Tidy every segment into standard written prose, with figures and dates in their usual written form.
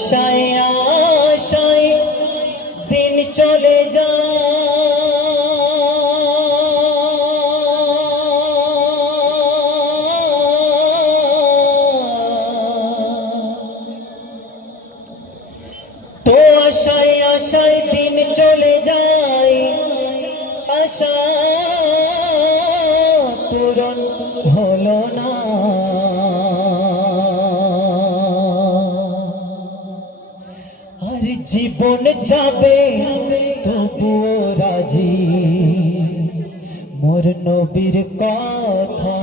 আশায় আশায় দিন চলে যায়, তো আশায় আশায় দিন চলে যায়, আশা পূরণ হলো না। আর জীবন যাবে তবুও রাজি, মোর নবীর কথা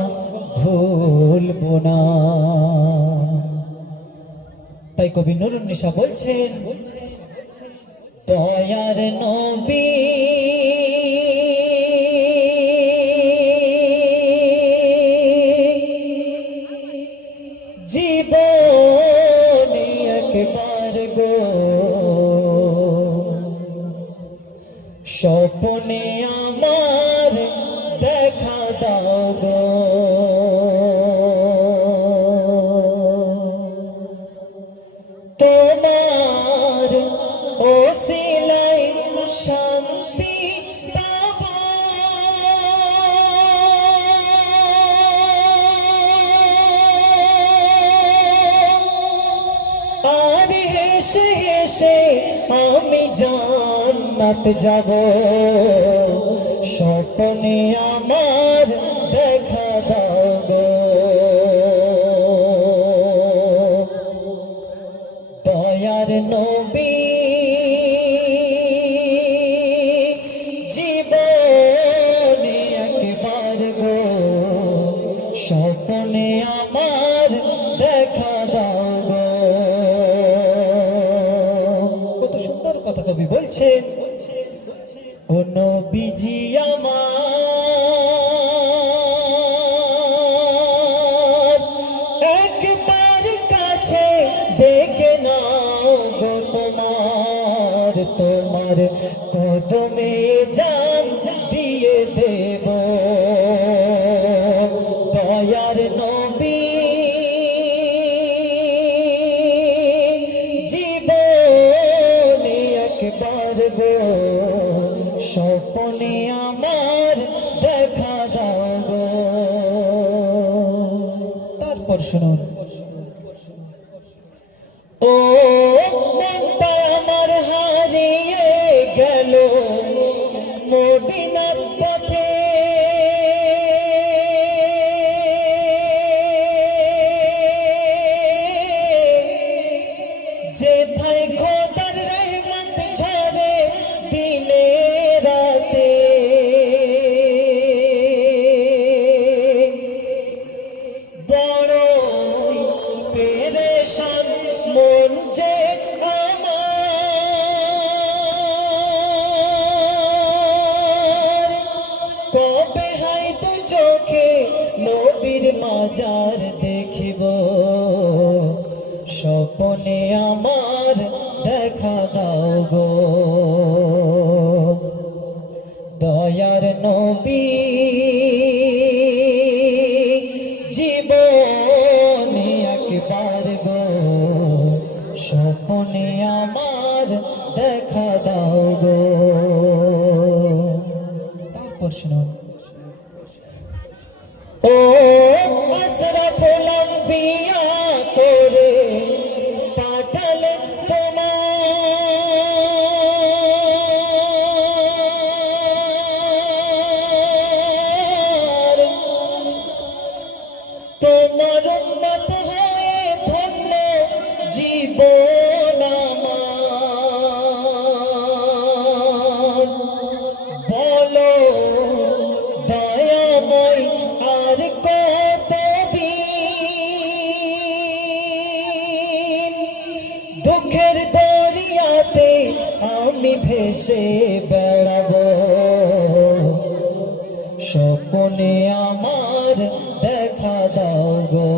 ভুলবো না। তাই কবি নুরুন নিশা বলছেন, দয়ার নবী জীবনে একবার গো, স্বপ্নে আমার দেখা দাও গো। তোমার ওসিলায় শান্তি পাব, আর হেসে হেসে আমি জান্নাত যাব, স্বপ্নে আমার দেখা দাও গো। দয়ার নবী জীবনে একবার গো, স্বপ্নে আমার দেখা দাও গো। কত সুন্দর কথা কবি বলছেন, ও নবীজি আমার একবার কাছে ডেকে নাও গো, তোমার তোমার কদমে জান দিয়ে দেব। দয়ার নবী জীবনে একবার গো, স্বপ্নে আমার দেখা দাও গো। তারপর শুনুন, ও মনটা আমার হারিয়ে গেল মদিনার পথে, যেথায় খোদার রহমত ঝরে দিনে রাতে। বড়ই পেরেশান মন যে আমার, কবে হাই দু চোখে নবীর মাজার দেখিব, স্বপ্নে আমার দেখা দাও গো। দয়ার নবী জীবনে একবার গো, স্বপ্নে আমার দেখা দাও গো। তারপর শুনুন, ও আশরাফুল আম্বিয়া করে পাঠালেন তোমার, তোমার উম্মত হয়ে ধন্য জীবন আমার। বলো দয়াময় আর কতদিন দুঃখের দরিয়াতে আমি ভেসে বেড়াবো, স্বপ্নে আমার দেখা দাও গো।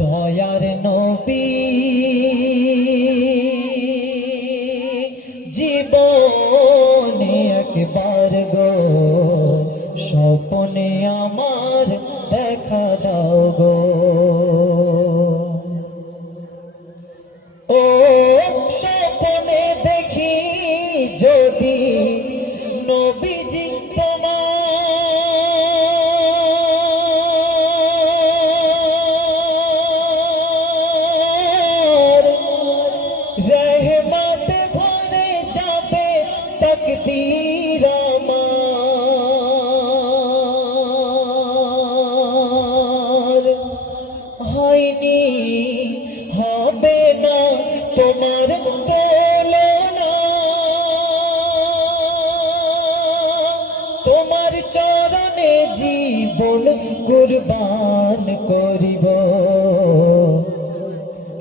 দয়ার নবী জীবনে একবার গো, স্বপ্নে আমার দেখা দাও গো।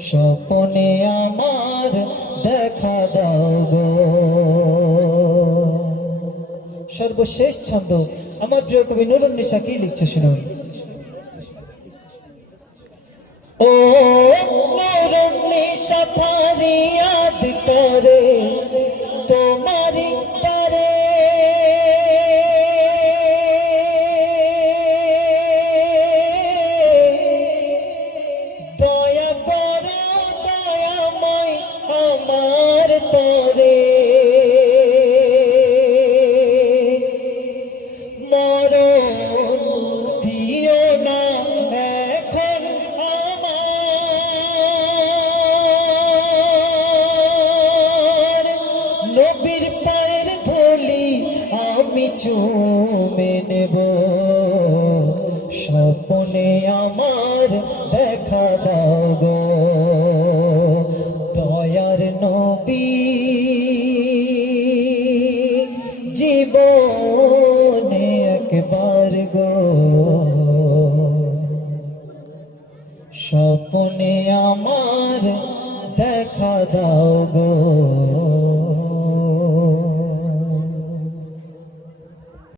স্বপনে আমার দেখা দাও গো। সর্বশেষ ছন্দ আমার প্রিয় কবি নুরুন নিসা কি লিখছে শুনুন। ও নুরুন নিসা ফারিয়াদ করে তোমারি তারে, দয়া করো দয়াময় আমার তরে, মরণ দিও না এখন আমার, নবীর পায়ের ধুলি আমি চুমে নেব, স্বপ্নে আমার দেখা দাও গো। দয়ার নবী জীবনে একবার গো, স্বপ্নে আমার দেখা দাও গো।